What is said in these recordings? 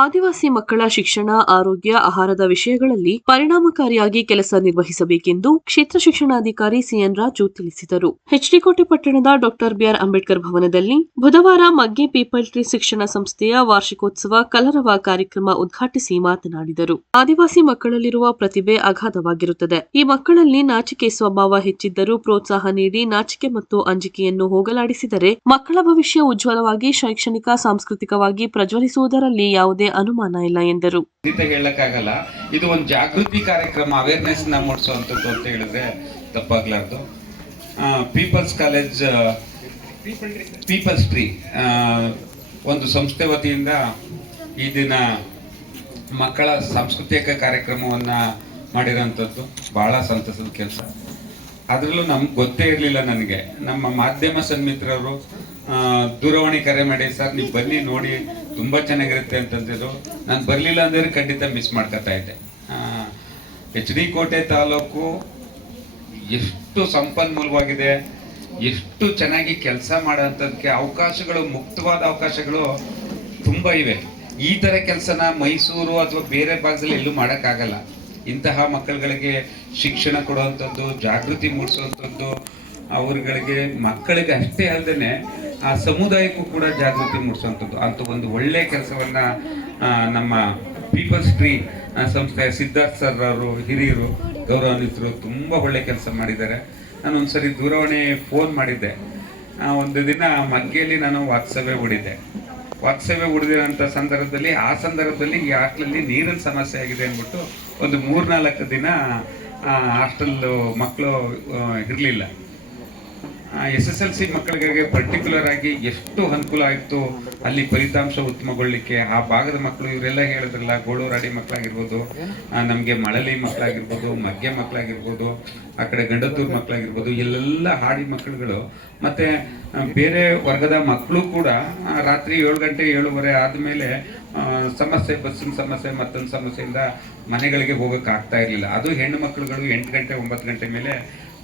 ಆದಿವಾಸಿ ಮಕ್ಕಳ ಶಿಕ್ಷಣ, ಆರೋಗ್ಯ, ಆಹಾರದ ವಿಷಯಗಳಲ್ಲಿ ಪರಿಣಾಮಕಾರಿಯಾಗಿ ಕೆಲಸ ನಿರ್ವಹಿಸಬೇಕೆಂದು ಕ್ಷೇತ್ರ ಶಿಕ್ಷಣಾಧಿಕಾರಿ ಸಿಎನ್ ರಾಜು ತಿಳಿಸಿದರು. ಎಚ್ಡಿಕೋಟೆ ಪಟ್ಟಣದ ಡಾಕ್ಟರ್ ಬಿಆರ್ ಅಂಬೇಡ್ಕರ್ ಭವನದಲ್ಲಿ ಬುಧವಾರ ಮಗ್ಗೆ ಪೀಪಲ್ ಟ್ರೀ ಶಿಕ್ಷಣ ಸಂಸ್ಥೆಯ ವಾರ್ಷಿಕೋತ್ಸವ ಕಲರವ ಕಾರ್ಯಕ್ರಮ ಉದ್ಘಾಟಿಸಿ ಮಾತನಾಡಿದರು. ಆದಿವಾಸಿ ಮಕ್ಕಳಲ್ಲಿರುವ ಪ್ರತಿಭೆ ಅಗಾಧವಾಗಿರುತ್ತದೆ. ಈ ಮಕ್ಕಳಲ್ಲಿ ನಾಚಿಕೆ ಸ್ವಭಾವ ಹೆಚ್ಚಿದ್ದರೂ ಪ್ರೋತ್ಸಾಹ ನೀಡಿ ನಾಚಿಕೆ ಮತ್ತು ಅಂಜಿಕೆಯನ್ನು ಹೋಗಲಾಡಿಸಿದರೆ ಮಕ್ಕಳ ಭವಿಷ್ಯ ಉಜ್ವಲವಾಗಿ ಶೈಕ್ಷಣಿಕ, ಸಾಂಸ್ಕೃತಿಕವಾಗಿ ಪ್ರಜ್ವಲಿಸುವುದರಲ್ಲಿ ಯಾವುದೇ ಅನುಮಾನ ಇಲ್ಲ ಎಂದರು. ಹೇಳಕ್ಕಾಗಲ್ಲ, ಇದು ಒಂದು ಜಾಗೃತಿ ಕಾರ್ಯಕ್ರಮ, ಅವೇರ್ನೆಸ್ ನ ಮೂಡಿಸುವಂಥದ್ದು ಅಂತ ಹೇಳಿದ್ರೆ ತಪ್ಪಾಗ್ಲಾರ್ದು. ಪೀಪಲ್ಸ್ ಕಾಲೇಜ್ ಪೀಪಲ್ಸ್ ಟ್ರೀ ಒಂದು ಸಂಸ್ಥೆ ವತಿಯಿಂದ ಈ ದಿನ ಮಕ್ಕಳ ಸಾಂಸ್ಕೃತಿಕ ಕಾರ್ಯಕ್ರಮವನ್ನ ಮಾಡಿರೋಂಥದ್ದು ಬಹಳ ಸಂತಸದ ಕೆಲಸ. ಅದರಲ್ಲೂ ನಮ್ಗೆ ಗೊತ್ತೇ ಇರಲಿಲ್ಲ. ನನಗೆ ನಮ್ಮ ಮಾಧ್ಯಮ ಸನ್ಮಿತ್ರರು ದೂರವಾಣಿ ಕರೆ ಮಾಡಿ, ಸರ್ ನೀವು ಬನ್ನಿ ನೋಡಿ ತುಂಬ ಚೆನ್ನಾಗಿರುತ್ತೆ ಅಂತಂದಿದ್ರು. ನಾನು ಬರಲಿಲ್ಲ ಅಂದರೆ ಖಂಡಿತ ಮಿಸ್ ಮಾಡ್ಕೊತಾ ಇದ್ದೆ. ಎಚ್.ಡಿ. ತಾಲೂಕು ಎಷ್ಟು ಸಂಪನ್ಮೂಲವಾಗಿದೆ, ಎಷ್ಟು ಚೆನ್ನಾಗಿ ಕೆಲಸ ಮಾಡೋಂಥದ್ದಕ್ಕೆ ಅವಕಾಶಗಳು, ಮುಕ್ತವಾದ ಅವಕಾಶಗಳು ತುಂಬ ಇವೆ. ಈ ಥರ ಕೆಲಸನ ಮೈಸೂರು ಅಥವಾ ಬೇರೆ ಭಾಗದಲ್ಲಿ ಎಲ್ಲೂ ಮಾಡೋಕ್ಕಾಗಲ್ಲ. ಇಂತಹ ಮಕ್ಕಳುಗಳಿಗೆ ಶಿಕ್ಷಣ ಕೊಡುವಂಥದ್ದು, ಜಾಗೃತಿ ಮೂಡಿಸುವಂಥದ್ದು, ಅವ್ರಗಳಿಗೆ ಮಕ್ಕಳಿಗೆ ಅಷ್ಟೇ ಅಲ್ಲದೆ ಆ ಸಮುದಾಯಕ್ಕೂ ಕೂಡ ಜಾಗೃತಿ ಮೂಡಿಸುವಂಥದ್ದು ಅಂತ ಒಂದು ಒಳ್ಳೆಯ ಕೆಲಸವನ್ನ ನಮ್ಮ ಪೀಪಲ್ಸ್ ಟ್ರೀ ಸಂಸ್ಥೆಯ ಸಿದ್ಧಾರ್ಥ್ ಸರ್ ಅವರು, ಹಿರಿಯರು, ಗೌರವಾನ್ವಿತರು ತುಂಬ ಒಳ್ಳೆ ಕೆಲಸ ಮಾಡಿದ್ದಾರೆ. ನಾನು ಒಂದ್ಸರಿ ದೂರವಾಣಿ ಫೋನ್ ಮಾಡಿದ್ದೆ. ಒಂದು ದಿನ ಮಗ್ಗೆಯಲ್ಲಿ ನಾನು ವಾಸ್ತವ್ಯ ಹೂಡಿದ್ದೆ. ವಾಸ್ತವ್ಯ ಹೂಡಿದಿರೋಂಥ ಸಂದರ್ಭದಲ್ಲಿ ಈ ಹಾಸ್ಟೆಲಲ್ಲಿ ನೀರಿನ ಸಮಸ್ಯೆ ಆಗಿದೆ ಅಂದ್ಬಿಟ್ಟು ಒಂದು 3-4 ದಿನ ಹಾಸ್ಟೆಲ್ ಮಕ್ಕಳು ಇರಲಿಲ್ಲ. SSLC ಮಕ್ಕಳಿಗೆ ಪರ್ಟಿಕ್ಯುಲರ್ ಆಗಿ ಎಷ್ಟು ಅನುಕೂಲ ಆಯಿತು ಅಲ್ಲಿ ಫಲಿತಾಂಶ ಉತ್ತಮಗೊಳ್ಳಿಕ್ಕೆ. ಆ ಭಾಗದ ಮಕ್ಕಳು ಇವರೆಲ್ಲ ಹೇಳಿದ್ರಲ್ಲ, ಗೋಳೂರಾಡಿ ಮಕ್ಕಳಾಗಿರ್ಬೋದು, ನಮಗೆ ಮಳಲಿ ಮಕ್ಕಳಾಗಿರ್ಬೋದು, ಮಗ್ಗೆ ಮಕ್ಕಳಾಗಿರ್ಬೋದು, ಆ ಕಡೆ ಗಂಡತ್ತೂರು ಮಕ್ಕಳಾಗಿರ್ಬೋದು, ಇಲ್ಲೆಲ್ಲ ಹಾಡಿ ಮಕ್ಕಳುಗಳು ಮತ್ತು ಬೇರೆ ವರ್ಗದ ಮಕ್ಕಳು ಕೂಡ ರಾತ್ರಿ 7 ಗಂಟೆ 7:30 ಆದಮೇಲೆ ಸಮಸ್ಯೆ, ಬಸ್ಸಿನ ಸಮಸ್ಯೆ, ಮತ್ತೊಂದು ಸಮಸ್ಯೆಯಿಂದ ಮನೆಗಳಿಗೆ ಹೋಗೋಕ್ಕಾಗ್ತಾ ಇರಲಿಲ್ಲ. ಅದು ಹೆಣ್ಣು ಮಕ್ಕಳುಗಳು 8 ಗಂಟೆ 9 ಗಂಟೆ ಮೇಲೆ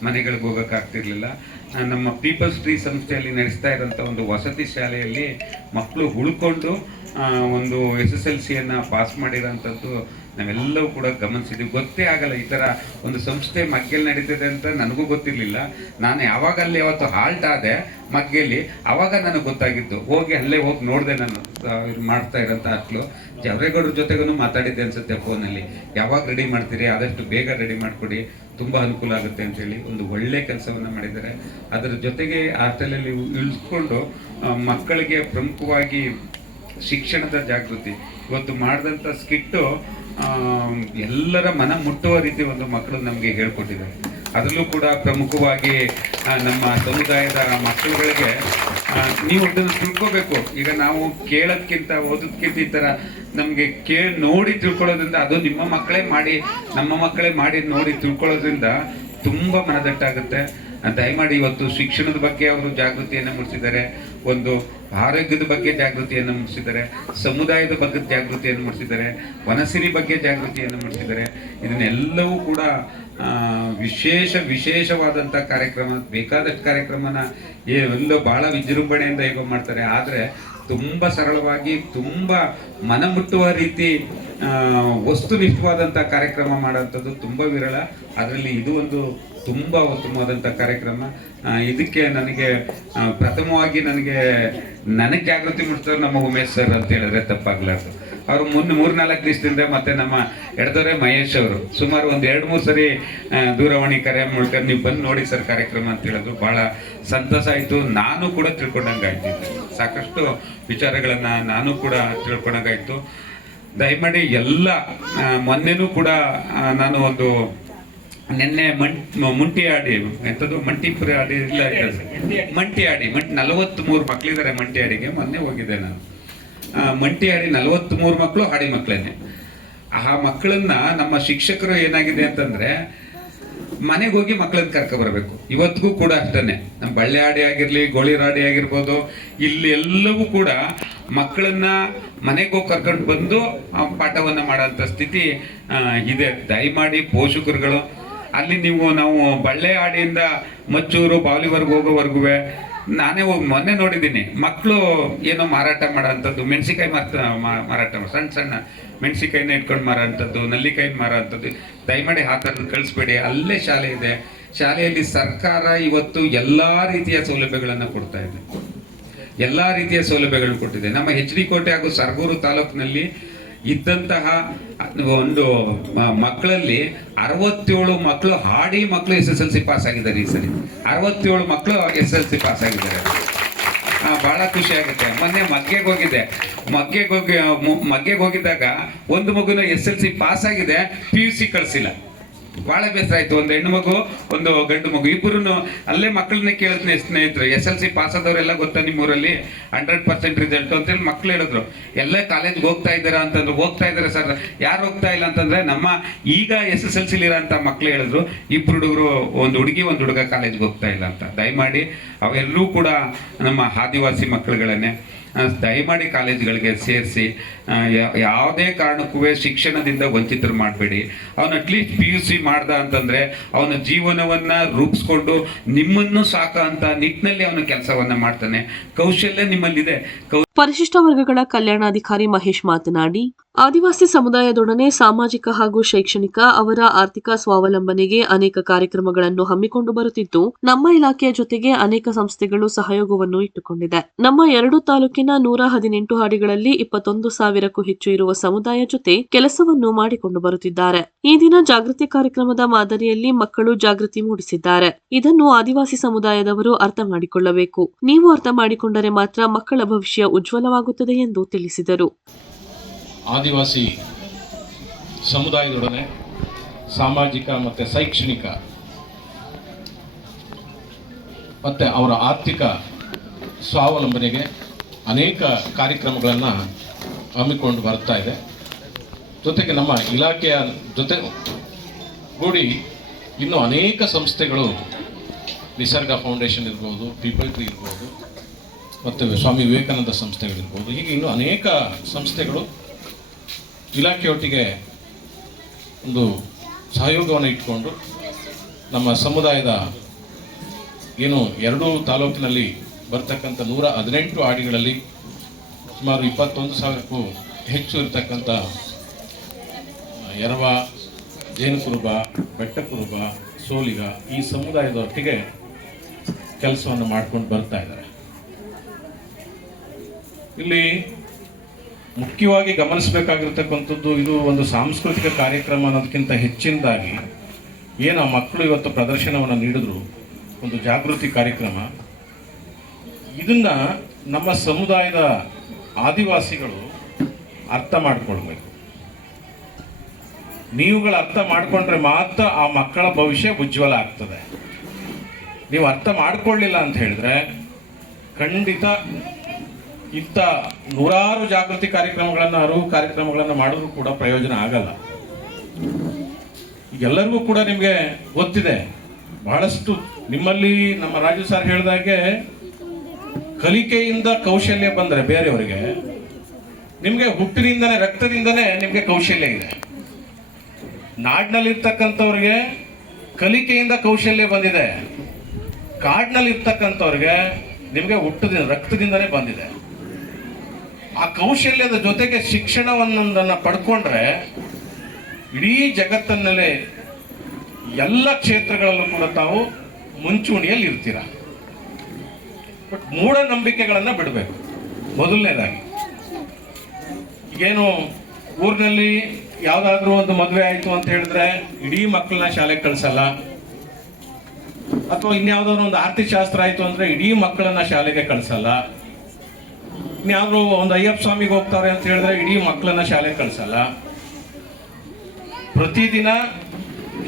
ಮನೆಗಳಿಗೆ ಹೋಗೋಕ್ಕಾಗ್ತಿರ್ಲಿಲ್ಲ. ನಮ್ಮ ಪೀಪಲ್ಸ್ ಟ್ರೀ ಸಂಸ್ಥೆಯಲ್ಲಿ ನಡೆಸ್ತಾ ಇರೋಂಥ ಒಂದು ವಸತಿ ಶಾಲೆಯಲ್ಲಿ ಮಕ್ಕಳು ಉಳ್ಕೊಂಡು ಒಂದು SSLCಯನ್ನು ಪಾಸ್ ಮಾಡಿರೋಂಥದ್ದು ನಾವೆಲ್ಲವೂ ಕೂಡ ಗಮನಿಸಿದ್ದೀವಿ. ಗೊತ್ತೇ ಆಗಲ್ಲ ಈ ಥರ ಒಂದು ಸಂಸ್ಥೆ ಮಗ್ಗೆಯಲ್ಲಿ ನಡೀತಿದೆ ಅಂತ ನನಗೂ ಗೊತ್ತಿರಲಿಲ್ಲ. ನಾನು ಯಾವಾಗ ಅಲ್ಲಿ ಅವತ್ತು ಹಾಲ್ಟ್ ಆದೆ ಮಗ್ಗೆಯಲ್ಲಿ, ಆವಾಗ ನನಗೆ ಗೊತ್ತಾಗಿದ್ದು. ಅಲ್ಲೇ ಹೋಗಿ ನೋಡಿದೆ. ನಾನು ಮಾಡ್ತಾ ಇರೋಂಥ ಹಾಸ್ಟೆಲು ಜವರೇಗೌಡ್ರ ಜೊತೆಗೂ ಮಾತಾಡಿದ್ದೆ ಅನ್ಸುತ್ತೆ ಫೋನಲ್ಲಿ. ಯಾವಾಗ ರೆಡಿ ಮಾಡ್ತೀರಿ, ಆದಷ್ಟು ಬೇಗ ರೆಡಿ ಮಾಡಿಕೊಡಿ, ತುಂಬ ಅನುಕೂಲ ಆಗುತ್ತೆ ಅಂತೇಳಿ ಒಂದು ಒಳ್ಳೆ ಕೆಲಸವನ್ನು ಮಾಡಿದ್ದಾರೆ. ಅದರ ಜೊತೆಗೆ ಹಾಸ್ಟೆಲಲ್ಲಿ ಇಳಿಸ್ಕೊಂಡು ಮಕ್ಕಳಿಗೆ ಪ್ರಮುಖವಾಗಿ ಶಿಕ್ಷಣದ ಜಾಗೃತಿ ಇವತ್ತು ಮಾಡಿದಂಥ ಸ್ಕಿಟ್ಟು ಎಲ್ಲರ ಮನ ಮುಟ್ಟುವ ರೀತಿ ಒಂದು ಮಕ್ಕಳು ನಮಗೆ ಹೇಳ್ಕೊಟ್ಟಿದ್ದಾರೆ. ಅದರಲ್ಲೂ ಕೂಡ ಪ್ರಮುಖವಾಗಿ ನಮ್ಮ ಸಮುದಾಯದ ಮಕ್ಕಳುಗಳಿಗೆ ನೀವು ಅದನ್ನು ತಿಳ್ಕೋಬೇಕು. ಈಗ ನಾವು ಕೇಳೋದ್ಕಿಂತ ಓದೋದ್ಕಿಂತ ಈ ಥರ ನಮಗೆ ನೋಡಿ ತಿಳ್ಕೊಳ್ಳೋದ್ರಿಂದ, ಅದು ನಿಮ್ಮ ಮಕ್ಕಳೇ ಮಾಡಿ, ನಮ್ಮ ಮಕ್ಕಳೇ ಮಾಡಿ ನೋಡಿ ತಿಳ್ಕೊಳ್ಳೋದ್ರಿಂದ ತುಂಬ ಮನದಟ್ಟಾಗುತ್ತೆ. ದಯಮಾಡಿ ಇವತ್ತು ಶಿಕ್ಷಣದ ಬಗ್ಗೆ ಅವರು ಜಾಗೃತಿಯನ್ನು ಮೂಡಿಸಿದ್ದಾರೆ, ಒಂದು ಆರೋಗ್ಯದ ಬಗ್ಗೆ ಜಾಗೃತಿಯನ್ನು ಮೂಡಿಸಿದ್ದಾರೆ, ಸಮುದಾಯದ ಬಗ್ಗೆ ಜಾಗೃತಿಯನ್ನು ಮೂಡಿಸಿದ್ದಾರೆ, ವನಸಿರಿ ಬಗ್ಗೆ ಜಾಗೃತಿಯನ್ನು ಮೂಡಿಸಿದ್ದಾರೆ. ಇದನ್ನೆಲ್ಲವೂ ಕೂಡ ವಿಶೇಷವಾದಂಥ ಕಾರ್ಯಕ್ರಮ, ಬೇಕಾದಷ್ಟು ಕಾರ್ಯಕ್ರಮನ ಎಲ್ಲೋ ಭಾಳ ವಿಜೃಂಭಣೆಯಿಂದ ಹೇಗೋ ಮಾಡ್ತಾರೆ. ಆದರೆ ತುಂಬ ಸರಳವಾಗಿ, ತುಂಬ ಮನಮುಟ್ಟುವ ರೀತಿ ವಸ್ತುನಿಷ್ಠವಾದಂಥ ಕಾರ್ಯಕ್ರಮ ಮಾಡೋಂಥದ್ದು ತುಂಬ ವಿರಳ. ಅದರಲ್ಲಿ ಇದು ಒಂದು ತುಂಬ ಉತ್ತಮವಾದಂಥ ಕಾರ್ಯಕ್ರಮ. ಇದಕ್ಕೆ ಪ್ರಥಮವಾಗಿ ನನಗೆ ಜಾಗೃತಿ ಮೂಡಿಸಿದವರು ನಮ್ಮ ಉಮೇಶ್ ಸರ್ ಅಂತ ಹೇಳಿದ್ರೆ ತಪ್ಪಾಗ್ಲಾರ್ದು. ಅವರು 3-4 ದಿವಸದಿಂದ ಮತ್ತೆ ನಮ್ಮ ಎಡದೊರೆ ಮಹೇಶ್ ಅವರು ಸುಮಾರು ಒಂದು 2-3 ಸರಿ ದೂರವಾಣಿ ಕರೆ ಮೂಲಕ ನೀವು ಬಂದು ನೋಡಿ ಸರ್ ಕಾರ್ಯಕ್ರಮ ಅಂತ ಹೇಳಿದ್ರು. ಭಾಳ ಸಂತೋಷ ಆಯಿತು. ನಾನು ಕೂಡ ತಿಳ್ಕೊಂಡಂಗಾಯ್ತು. ಸಾಕಷ್ಟು ವಿಚಾರಗಳನ್ನು ನಾನು ಕೂಡ ತಿಳ್ಕೊಂಡಂಗಾಯ್ತು. ದಯಮಾಡಿ ಎಲ್ಲ ಮೊನ್ನೆನೂ ಕೂಡ ನಾನು ಒಂದು ನಿನ್ನೆ ಮುಂಟಿ ಆಡಿ ಎಂಥದ್ದು ಮಂಟಿಪುರಿ ಆಡಿ ಇಲ್ಲ ಮಂಟಿ ಆಡಿ 43 ಮಕ್ಕಳಿದ್ದಾರೆ. ಮಂಟಿ ಆಡಿಗೆ ಮೊನ್ನೆ ಹೋಗಿದ್ದೆ ನಾನು. ಮಂಟಿ ಆಡಿ 43 ಮಕ್ಕಳು ಹಾಡಿ ಮಕ್ಕಳನ್ನೇ. ಆ ಮಕ್ಕಳನ್ನ ನಮ್ಮ ಶಿಕ್ಷಕರು ಏನಾಗಿದೆ ಅಂತಂದ್ರೆ ಮನೆಗೆ ಹೋಗಿ ಮಕ್ಕಳನ್ನ ಕರ್ಕೊಬರ್ಬೇಕು. ಇವತ್ತಿಗೂ ಕೂಡ ಅಷ್ಟೇ. ನಮ್ಮ ಬಳ್ಳೆ ಆಡಿ ಆಗಿರ್ಲಿ, ಗೋಳಿರಾಡಿ ಆಗಿರ್ಬೋದು, ಇಲ್ಲಿ ಎಲ್ಲವೂ ಕೂಡ ಮಕ್ಕಳನ್ನ ಮನೆಗೆ ಹೋಗಿ ಕರ್ಕೊಂಡು ಬಂದು ಪಾಠವನ್ನು ಮಾಡೋಂಥ ಸ್ಥಿತಿ ಇದೆ. ದಯಮಾಡಿ ಪೋಷಕರುಗಳು ಅಲ್ಲಿ ನಾವು ಬಳ್ಳೆ ಆಡಿಯಿಂದ ಮಚ್ಚೂರು ಬಾವಲಿವರೆಗೂ ಹೋಗೋವರೆಗೂ ನಾನೇ ಹೋಗಿ ಮೊನ್ನೆ ನೋಡಿದ್ದೀನಿ, ಮಕ್ಕಳು ಏನೋ ಮಾರಾಟ ಮಾಡೋಂಥದ್ದು, ಮೆಣಸಿಕಾಯಿ ಮಾರಾಟ ಸಣ್ಣ ಸಣ್ಣ ಮೆಣಸಿಕಾಯಿನ ಇಟ್ಕೊಂಡು ಮಾರೋಂಥದ್ದು, ನಲ್ಲಿಕಾಯಿನ ಮಾರೋಂಥದ್ದು. ದಯಮಾಡಿ ಆ ಥರದ್ದು ಕಳಿಸ್ಬೇಡಿ. ಅಲ್ಲೇ ಶಾಲೆ ಇದೆ, ಶಾಲೆಯಲ್ಲಿ ಸರ್ಕಾರ ಇವತ್ತು ಎಲ್ಲ ರೀತಿಯ ಸೌಲಭ್ಯಗಳನ್ನು ಕೊಡ್ತಾ ಇದೆ, ಎಲ್ಲ ರೀತಿಯ ಸೌಲಭ್ಯಗಳು ಕೊಟ್ಟಿದೆ. ನಮ್ಮ HD ಕೋಟೆ ಹಾಗೂ ಸರಗೂರು ತಾಲೂಕಿನಲ್ಲಿ ಇದ್ದಂತಹ ಒಂದು ಮಕ್ಕಳಲ್ಲಿ 67 ಮಕ್ಕಳು ಹಾಡಿ ಮಕ್ಕಳು SSLC ಪಾಸ್ ಆಗಿದ್ದಾರೆ. ಈ ಸರಿ 67 ಮಕ್ಕಳು SSLC ಪಾಸ್ ಆಗಿದ್ದಾರೆ. ಬಹಳ ಖುಷಿ ಆಗುತ್ತೆ. ಮೊನ್ನೆ ಮಗ್ಗೆಗೆ ಹೋಗಿದ್ದಾಗ ಒಂದು ಮಗುನ SSLC ಪಾಸ್ ಆಗಿದೆ, PUC ಕಳಿಸಿಲ್ಲ. ಬಹಳ ಬೇಸರ ಆಯ್ತು. ಒಂದು ಹೆಣ್ಣು ಮಗು, ಒಂದು ಗಂಡು ಮಗು, ಇಬ್ಬರು ಅಲ್ಲೇ ಮಕ್ಕಳನ್ನ ಕೇಳಿದ್ನೆ ಸ್ನೇಹಿತರು, SSLC ಪಾಸ್ ಆದವರೆಲ್ಲ ಗೊತ್ತಾ ನಿಮ್ಮೂರಲ್ಲಿ 100% ರಿಸಲ್ಟ್ ಅಂತೇಳಿ ಮಕ್ಳು ಹೇಳಿದ್ರು. ಎಲ್ಲ ಕಾಲೇಜ್ಗೆ ಹೋಗ್ತಾ ಇದ್ದಾರಾ ಅಂತಂದ್ರು. ಹೋಗ್ತಾ ಇದ್ದಾರೆ ಸರ್. ಯಾರು ಹೋಗ್ತಾ ಇಲ್ಲ ಅಂತಂದ್ರೆ ನಮ್ಮ ಈಗ SSLC ಇರೋಂಥ ಮಕ್ಳು ಹೇಳಿದ್ರು, ಇಬ್ರು ಹುಡುಗರು, ಒಂದು ಹುಡುಗಿ ಒಂದು ಹುಡುಗ ಕಾಲೇಜ್ಗೆ ಹೋಗ್ತಾ ಇಲ್ಲ ಅಂತ. ದಯಮಾಡಿ ಅವೆಲ್ಲರೂ ಕೂಡ ನಮ್ಮ ಆದಿವಾಸಿ ಮಕ್ಕಳುಗಳನ್ನೇ ದಯಮಾಡಿ ಕಾಲೇಜ್ಗಳಿಗೆ ಸೇರಿಸಿ. ಯಾವುದೇ ಕಾರಣಕ್ಕೂ ಶಿಕ್ಷಣದಿಂದ ವಂಚಿತರು ಮಾಡಬೇಡಿ. ಅವನು ಅಟ್ಲೀಸ್ಟ್ PUC ಮಾಡ್ದ ಅಂತಂದ್ರೆ ಅವನ ಜೀವನವನ್ನ ರೂಪಿಸ್ಕೊಂಡು ನಿಮ್ಮನ್ನು ಸಾಕ ಅಂತ ನಿಟ್ಟಿನಲ್ಲಿ ಅವನು ಕೆಲಸವನ್ನ ಮಾಡ್ತಾನೆ. ಕೌಶಲ್ಯ ನಿಮ್ಮಲ್ಲಿದೆ. ಪರಿಶಿಷ್ಟ ವರ್ಗಗಳ ಕಲ್ಯಾಣಾಧಿಕಾರಿ ಮಹೇಶ್ ಮಾತನಾಡಿ, ಆದಿವಾಸಿ ಸಮುದಾಯದೊಡನೆ ಸಾಮಾಜಿಕ ಹಾಗೂ ಶೈಕ್ಷಣಿಕ ಅವರ ಆರ್ಥಿಕ ಸ್ವಾವಲಂಬನೆಗೆ ಅನೇಕ ಕಾರ್ಯಕ್ರಮಗಳನ್ನು ಹಮ್ಮಿಕೊಂಡು ಬರುತ್ತಿದ್ದು, ನಮ್ಮ ಇಲಾಖೆಯ ಜೊತೆಗೆ ಅನೇಕ ಸಂಸ್ಥೆಗಳು ಸಹಯೋಗವನ್ನು ಇಟ್ಟುಕೊಂಡಿದೆ. ನಮ್ಮ 2 ತಾಲೂಕಿನ 118 ಹಾಡಿಗಳಲ್ಲಿ 21,000ಕ್ಕೂ ಹೆಚ್ಚು ಇರುವ ಸಮುದಾಯ ಜೊತೆ ಕೆಲಸವನ್ನು ಮಾಡಿಕೊಂಡು ಬರುತ್ತಿದ್ದಾರೆ. ಈ ದಿನ ಜಾಗೃತಿ ಕಾರ್ಯಕ್ರಮದ ಮಾದರಿಯಲ್ಲಿ ಮಕ್ಕಳು ಜಾಗೃತಿ ಮೂಡಿಸಿದ್ದಾರೆ. ಇದನ್ನು ಆದಿವಾಸಿ ಸಮುದಾಯದವರು ಅರ್ಥ ಮಾಡಿಕೊಳ್ಳಬೇಕು. ನೀವು ಅರ್ಥ ಮಾಡಿಕೊಂಡರೆ ಮಾತ್ರ ಮಕ್ಕಳ ಭವಿಷ್ಯ ಉಜ್ವಲವಾಗುತ್ತದೆ ಎಂದು ತಿಳಿಸಿದರು. ಆದಿವಾಸಿ ಸಮುದಾಯದೊಡನೆ ಸಾಮಾಜಿಕ ಮತ್ತು ಶೈಕ್ಷಣಿಕ ಮತ್ತು ಅವರ ಆರ್ಥಿಕ ಸ್ವಾವಲಂಬನೆಗೆ ಅನೇಕ ಕಾರ್ಯಕ್ರಮಗಳನ್ನು ಹಮ್ಮಿಕೊಂಡು ಬರ್ತಾ ಇದೆ. ಜೊತೆಗೆ ನಮ್ಮ ಇಲಾಖೆಯ ಜೊತೆ ಗೂಡಿ ಇನ್ನೂ ಅನೇಕ ಸಂಸ್ಥೆಗಳು, ನಿಸರ್ಗ ಫೌಂಡೇಶನ್ ಇರ್ಬೋದು, ಪೀಪಲ್ ಟ್ರೀ ಇರ್ಬೋದು, ಮತ್ತು ಸ್ವಾಮಿ ವಿವೇಕಾನಂದ ಸಂಸ್ಥೆಗಳಿರ್ಬೋದು, ಹೀಗೆ ಇನ್ನೂ ಅನೇಕ ಸಂಸ್ಥೆಗಳು ಇಲಾಖೆಯೊಟ್ಟಿಗೆ ಒಂದು ಸಹಯೋಗವನ್ನು ಇಟ್ಕೊಂಡು ನಮ್ಮ ಸಮುದಾಯದ ಏನು 2 ತಾಲೂಕಿನಲ್ಲಿ ಬರ್ತಕ್ಕಂಥ 118 ಹಾಡಿಗಳಲ್ಲಿ ಸುಮಾರು 21,000ಕ್ಕೂ ಹೆಚ್ಚು ಇರತಕ್ಕಂಥ ಎರವ, ಜೇನುಕುರುಬ, ಬೆಟ್ಟಕುರುಬ, ಸೋಲಿಗ ಈ ಸಮುದಾಯದೊಟ್ಟಿಗೆ ಕೆಲಸವನ್ನು ಮಾಡ್ಕೊಂಡು ಬರ್ತಾ ಇದ್ದಾರೆ. ಇಲ್ಲಿ ಮುಖ್ಯವಾಗಿ ಗಮನಿಸಬೇಕಾಗಿರ್ತಕ್ಕಂಥದ್ದು, ಇದು ಒಂದು ಸಾಂಸ್ಕೃತಿಕ ಕಾರ್ಯಕ್ರಮ ಅನ್ನೋದಕ್ಕಿಂತ ಹೆಚ್ಚಿನದಾಗಿ ಏನು ಆ ಮಕ್ಕಳು ಇವತ್ತು ಪ್ರದರ್ಶನವನ್ನು ನೀಡಿದ್ರು, ಒಂದು ಜಾಗೃತಿ ಕಾರ್ಯಕ್ರಮ. ಇದನ್ನು ನಮ್ಮ ಸಮುದಾಯದ ಆದಿವಾಸಿಗಳು ಅರ್ಥ ಮಾಡಿಕೊಳ್ಬೇಕು. ನೀವುಗಳು ಅರ್ಥ ಮಾಡಿಕೊಂಡ್ರೆ ಮಾತ್ರ ಆ ಮಕ್ಕಳ ಭವಿಷ್ಯ ಉಜ್ವಲ ಆಗ್ತದೆ. ನೀವು ಅರ್ಥ ಮಾಡಿಕೊಳ್ಳಿಲ್ಲ ಅಂತ ಹೇಳಿದ್ರೆ ಖಂಡಿತ ಇಂಥ 100 ಜಾಗೃತಿ ಕಾರ್ಯಕ್ರಮಗಳನ್ನು, ಅರಿವು ಕಾರ್ಯಕ್ರಮಗಳನ್ನು ಮಾಡಿದ್ರು ಕೂಡ ಪ್ರಯೋಜನ ಆಗಲ್ಲ. ಎಲ್ಲರಿಗೂ ಕೂಡ ನಿಮಗೆ ಗೊತ್ತಿದೆ, ಬಹಳಷ್ಟು ನಿಮ್ಮಲ್ಲಿ ನಮ್ಮ ರಾಜು ಸರ್ ಹೇಳಿದಾಗೆ ಕಲಿಕೆಯಿಂದ ಕೌಶಲ್ಯ ಬಂದರೆ ಬೇರೆಯವರಿಗೆ, ನಿಮಗೆ ಹುಟ್ಟಿನಿಂದನೇ ರಕ್ತದಿಂದನೇ ನಿಮಗೆ ಕೌಶಲ್ಯ ಇದೆ. ನಾಡಿನಲ್ಲಿರ್ತಕ್ಕಂಥವ್ರಿಗೆ ಕಲಿಕೆಯಿಂದ ಕೌಶಲ್ಯ ಬಂದಿದೆ, ಕಾಡಿನಲ್ಲಿರ್ತಕ್ಕಂಥವ್ರಿಗೆ ನಿಮಗೆ ಹುಟ್ಟದಿಂದ ರಕ್ತದಿಂದನೇ ಬಂದಿದೆ. ಆ ಕೌಶಲ್ಯದ ಜೊತೆಗೆ ಶಿಕ್ಷಣವನ್ನೊಂದನ್ನು ಪಡ್ಕೊಂಡ್ರೆ ಇಡೀ ಜಗತ್ತಿನಲ್ಲೇ ಎಲ್ಲ ಕ್ಷೇತ್ರಗಳಲ್ಲೂ ಕೂಡ ತಾವು ಮುಂಚೂಣಿಯಲ್ಲಿ ಇರ್ತೀರ. ಬಟ್ ಮೂಢನಂಬಿಕೆಗಳನ್ನು ಬಿಡಬೇಕು. ಮೊದಲನೇದಾಗಿ ಈಗೇನು ಊರಿನಲ್ಲಿ ಯಾವುದಾದ್ರೂ ಒಂದು ಮದುವೆ ಆಯಿತು ಅಂತ ಹೇಳಿದ್ರೆ ಇಡೀ ಮಕ್ಕಳನ್ನ ಶಾಲೆಗೆ ಕಳಿಸಲ್ಲ, ಅಥವಾ ಇನ್ಯಾವುದಾದ್ರು ಒಂದು ಆರ್ತಿಶಾಸ್ತ್ರ ಆಯಿತು ಅಂದರೆ ಇಡೀ ಮಕ್ಕಳನ್ನ ಶಾಲೆಗೆ ಕಳಿಸಲ್ಲ. ಇನ್ಯಾವುದೋ ಒಂದು ಅಯ್ಯಪ್ಪ ಸ್ವಾಮಿಗೆ ಹೋಗ್ತಾರೆ ಅಂತ ಹೇಳಿದ್ರೆ ಇಡೀ ಮಕ್ಕಳನ್ನ ಶಾಲೆಗೆ ಕಳಿಸಲ್ಲ. ಪ್ರತಿದಿನ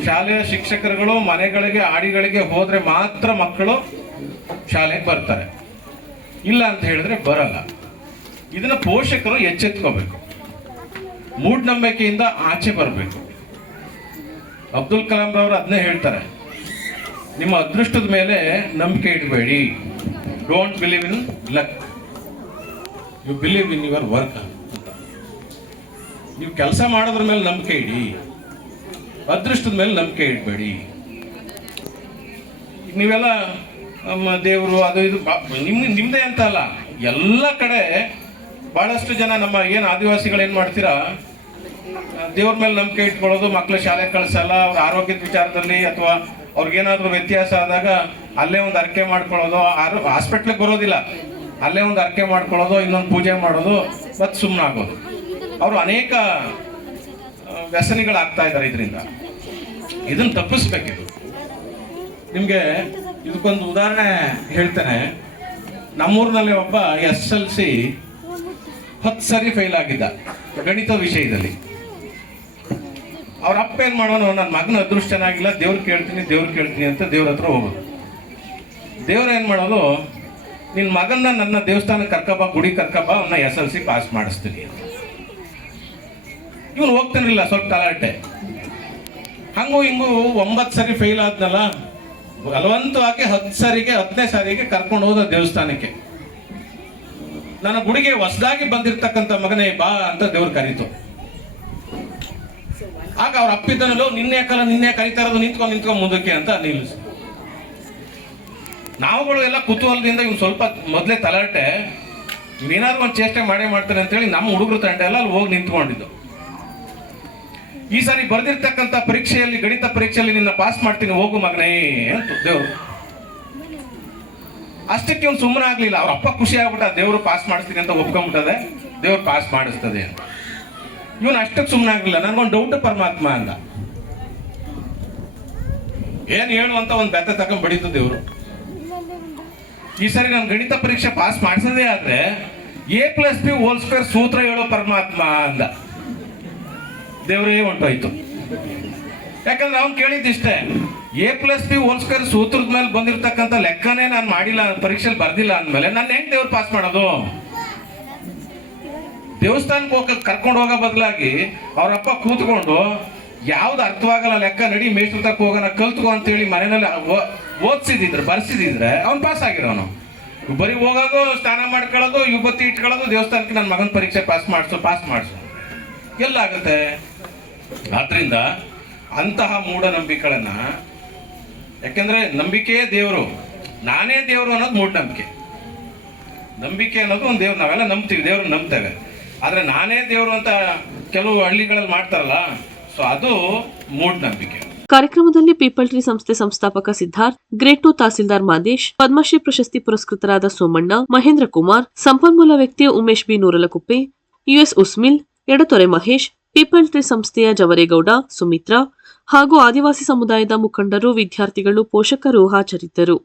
ಶಾಲೆಯ ಶಿಕ್ಷಕರುಗಳು ಮನೆಗಳಿಗೆ, ಆಡಿಗಳಿಗೆ ಹೋದರೆ ಮಾತ್ರ ಮಕ್ಕಳು ಶಾಲೆಗೆ ಬರ್ತಾರೆ, ಇಲ್ಲ ಅಂತ ಹೇಳಿದ್ರೆ ಬರಲ್ಲ. ಇದನ್ನು ಪೋಷಕರು ಎಚ್ಚೆತ್ಕೋಬೇಕು, ಮೂಢನಂಬಿಕೆಯಿಂದ ಆಚೆ ಬರಬೇಕು. ಅಬ್ದುಲ್ ಕಲಾಂ ರವರು ಅದನ್ನೇ ಹೇಳ್ತಾರೆ, ನಿಮ್ಮ ಅದೃಷ್ಟದ ಮೇಲೆ ನಂಬಿಕೆ ಇಡಬೇಡಿ, don't believe in luck, you believe in your work ಅಂತ. ನೀವು ಕೆಲಸ ಮಾಡೋದ್ರ ಮೇಲೆ ನಂಬಿಕೆ ಇಡಿ, ಅದೃಷ್ಟದ ಮೇಲೆ ನಂಬಿಕೆ ಇಡಬೇಡಿ. ನೀವೆಲ್ಲ ದೇವರು ಅದು ಇದು ನಿಮ್ಮದೇ ಅಂತ ಅಲ್ಲ, ಎಲ್ಲ ಕಡೆ ಭಾಳಷ್ಟು ಜನ ನಮ್ಮ ಏನು ಆದಿವಾಸಿಗಳು ಏನು ಮಾಡ್ತೀರಾ, ದೇವ್ರ ಮೇಲೆ ನಂಬಿಕೆ ಇಟ್ಕೊಳ್ಳೋದು, ಮಕ್ಕಳ ಶಾಲೆ ಕಳಿಸಲ್ಲ, ಅವ್ರ ಆರೋಗ್ಯದ ವಿಚಾರದಲ್ಲಿ ಅಥವಾ ಅವ್ರಿಗೇನಾದ್ರೂ ವ್ಯತ್ಯಾಸ ಆದಾಗ ಅಲ್ಲೇ ಒಂದು ಅರ್ಕೆ ಮಾಡ್ಕೊಳ್ಳೋದು, ಹಾಸ್ಪಿಟ್ಲಿಗೆ ಬರೋದಿಲ್ಲ, ಅಲ್ಲೇ ಒಂದು ಅರ್ಕೆ ಮಾಡ್ಕೊಳ್ಳೋದು, ಇನ್ನೊಂದು ಪೂಜೆ ಮಾಡೋದು, ಮತ್ತು ಸುಮ್ಮನೆ ಆಗೋದು. ಅವರು ಅನೇಕ ವ್ಯಸನಿಗಳಾಗ್ತಾ ಇದ್ದಾರೆ ಇದರಿಂದ. ಇದನ್ನು ತಪ್ಪಿಸ್ಬೇಕಿದು. ನಿಮಗೆ ಇದಕ್ಕೊಂದು ಉದಾಹರಣೆ ಹೇಳ್ತೇನೆ. ನಮ್ಮೂರಿನಲ್ಲಿ ಒಬ್ಬ SLC 10 ಸರಿ ಫೇಲ್ ಆಗಿದ್ದ ಗಣಿತ ವಿಷಯದಲ್ಲಿ. ಅವ್ರ ಅಪ್ಪ ಏನು ಮಾಡೋನು, ನನ್ನ ಮಗನ ಅದೃಷ್ಟ ಚೆನ್ನಾಗಿಲ್ಲ, ದೇವ್ರು ಕೇಳ್ತೀನಿ ಅಂತ ದೇವ್ರ ಹತ್ರ ಹೋಗೋದು. ದೇವ್ರು ಏನು ಮಾಡೋದು, ನಿನ್ನ ಮಗನ್ನ ನನ್ನ ದೇವಸ್ಥಾನಕ್ಕೆ ಕರ್ಕಬಾ, ಗುಡಿ ಕರ್ಕಬಾ, ಅವನ್ನ SLC ಪಾಸ್ ಮಾಡಿಸ್ತೀನಿ ಅಂತ. ಇವನು ಹೋಗ್ತಾನಿಲ್ಲ, ಸ್ವಲ್ಪ ತಲಾಟೆ. ಹಂಗೂ ಹಿಂಗೂ 9 ಸರಿ ಫೇಲ್ ಆದ್ನಲ್ಲ, ಬಲವಂತವಾಗಿ 10ನೇ ಸಾರಿಗೆ ಕರ್ಕೊಂಡು ಹೋದ ದೇವಸ್ಥಾನಕ್ಕೆ. ನನ್ನ ಗುಡಿಗೆ ಹೊಸದಾಗಿ ಬಂದಿರ್ತಕ್ಕಂಥ ಮಗನೇ ಬಾ ಅಂತ ದೇವ್ರು ಕರೀತು. ಆಗ ಅವ್ರ ಅಪ್ಪಿದ್ದನಲ್ಲೋ, ನಿನ್ನೆ ಕರೀತಾ ಇರೋದು, ನಿಂತ್ಕೊಂಡು ಮುಂದಕ್ಕೆ ಅಂತ ನಿಲ್ಲಿಸ್. ನಾವುಗಳು ಎಲ್ಲ ಕುತೂಹಲದಿಂದ ಇವ್ನು ಸ್ವಲ್ಪ ಮೊದಲೇ ತಲಾಟೆ, ಏನಾದ್ರು ಒಂದು ಚೇಷ್ಟೆ ಮಾಡ್ತಾನೆ ಅಂತೇಳಿ ನಮ್ಮ ಹುಡುಗರು ತಂಡ ಎಲ್ಲ ಅಲ್ಲಿ ಹೋಗಿ ನಿಂತ್ಕೊಂಡಿದ್ದು. ಈ ಸಾರಿ ಬರೆದಿರ್ತಕ್ಕಂಥ ಪರೀಕ್ಷೆಯಲ್ಲಿ, ಗಣಿತ ಪರೀಕ್ಷೆಯಲ್ಲಿ ನಿನ್ನ ಪಾಸ್ ಮಾಡ್ತೀನಿ, ಹೋಗು ಮಗನೇ ಅಂತ ದೇವ್ರು. ಅಷ್ಟಕ್ಕೆ ಅವ್ನು ಸುಮ್ಮನೆ ಆಗ್ಲಿಲ್ಲ. ಅವ್ರ ಅಪ್ಪ ಖುಷಿ ಆಗ್ಬಿಟ್ಟ, ದೇವ್ರು ಪಾಸ್ ಮಾಡಿಸ್ತೀನಿ ಅಂತ ಒಪ್ಕೊಂಡ್ಬಿಟ್ಟದೆ, ದೇವ್ರು ಪಾಸ್ ಮಾಡಿಸ್ತದೆ ಅಂತ. ಇವನು ಅಷ್ಟಕ್ಕೆ ಸುಮ್ಮನೆ ಆಗ್ಲಿಲ್ಲ. ನನ್ಗೊಂದು ಡೌಟ್ ಪರಮಾತ್ಮ ಅಂದ. ಏನ್ ಹೇಳು ಅಂತ ಒಂದು ಬೆತ್ತ ತಗೊಂಡ್ ಬಡಿತು ದೇವ್ರು. ಈ ಸರಿ ನಾನು ಗಣಿತ ಪರೀಕ್ಷೆ ಪಾಸ್ ಮಾಡಿಸೋದೇ ಆದ್ರೆ A+B² ಸೂತ್ರ ಹೇಳೋ ಪರಮಾತ್ಮ ಅಂದ. ದೇವರೇ ಹೊಂಟೋಯ್ತು. ಯಾಕಂದ್ರೆ ಅವ್ನು ಕೇಳಿದ್ದಿಷ್ಟೇ, A+B² ಸೂತ್ರದ ಮೇಲೆ ಬಂದಿರತಕ್ಕಂಥ ಲೆಕ್ಕನೇ ನಾನು ಮಾಡಿಲ್ಲ, ಪರೀಕ್ಷೆಯಲ್ಲಿ ಬರ್ದಿಲ್ಲ ಅಂದಮೇಲೆ ನಾನು ಹೆಂಗ್ ದೇವ್ರು ಪಾಸ್ ಮಾಡೋದು? ದೇವಸ್ಥಾನಕ್ಕೆ ಕರ್ಕೊಂಡು ಹೋಗೋ ಬದಲಾಗಿ ಅವರಪ್ಪ ಕೂತ್ಕೊಂಡು ಯಾವ್ದು ಅರ್ಥವಾಗಲ್ಲ ಲೆಕ್ಕ, ನಡಿ ಮೇಷ್ಟ್ರ ತಕ್ಕ ಹೋಗೋಣ ಕಲ್ತ್ಕೊ ಅಂತೇಳಿ ಮನೆಯಲ್ಲಿ ಓದಿಸಿದ್ರೆ ಬರ್ಸಿದ್ರೆ ಅವ್ನು ಪಾಸ್ ಆಗಿರೋನು. ಬರೀ ಹೋಗೋದು, ಸ್ನಾನ ಮಾಡ್ಕೊಳ್ಳೋದು, ಯುವತಿ ಇಟ್ಕೊಳ್ಳೋದು, ದೇವಸ್ಥಾನಕ್ಕೆ ನನ್ನ ಮಗನ ಪರೀಕ್ಷೆ ಪಾಸ್ ಮಾಡಿಸು ಎಲ್ಲಾಗುತ್ತೆ? ಆದ್ರಿಂದ ಅಂತಹ ಮೂಢನಂಬಿಕೆಗಳನ್ನ, ಯಾಕೆಂದ್ರೆ ನಂಬಿಕೆಯೇ ದೇವರು, ನಾನೇ ದೇವರು ಅನ್ನೋದು ಮೂಢನಂಬಿಕೆ. ನಂಬಿಕೆ ಅನ್ನೋದು ಒಂದು ದೇವ್ರು, ನಾವೆಲ್ಲ ನಂಬ್ತೀವಿ, ದೇವ್ರನ್ನ ನಂಬ್ತೇವೆ. ಆದ್ರೆ ನಾನೇ ದೇವರು ಅಂತ ಕೆಲವು ಹಳ್ಳಿಗಳಲ್ಲಿ ಮಾಡ್ತಾರಲ್ಲ, ಸೊ ಅದು ಮೂಢನಂಬಿಕೆ. ಕಾರ್ಯಕ್ರಮದಲ್ಲಿ ಪೀಪಲ್ ಟ್ರೀ ಸಂಸ್ಥೆ ಸಂಸ್ಥಾಪಕ ಸಿದ್ಧಾರ್ಥ್, ಗ್ರೇಡ್ 2 ತಹಸೀಲ್ದಾರ್ ಮಾದೇಶ್, ಪದ್ಮಶ್ರೀ ಪ್ರಶಸ್ತಿ ಪುರಸ್ಕೃತರಾದ ಸೋಮಣ್ಣ, ಮಹೇಂದ್ರ ಕುಮಾರ್, ಸಂಪನ್ಮೂಲ ವ್ಯಕ್ತಿ ಉಮೇಶ್ ಬಿ ನೂರಲಕುಪ್ಪೆ, US ಉಸ್ಮಿಲ್, ಎಡತೊರೆ ಮಹೇಶ್, ಪೀಪಲ್ ಟ್ರೀ ಸಂಸ್ಥೆಯ ಜವರೇಗೌಡ, ಸುಮಿತ್ರಾ ಹಾಗೂ ಆದಿವಾಸಿ ಸಮುದಾಯದ ಮುಖಂಡರು, ವಿದ್ಯಾರ್ಥಿಗಳು, ಪೋಷಕರು ಹಾಜರಿದ್ದರು.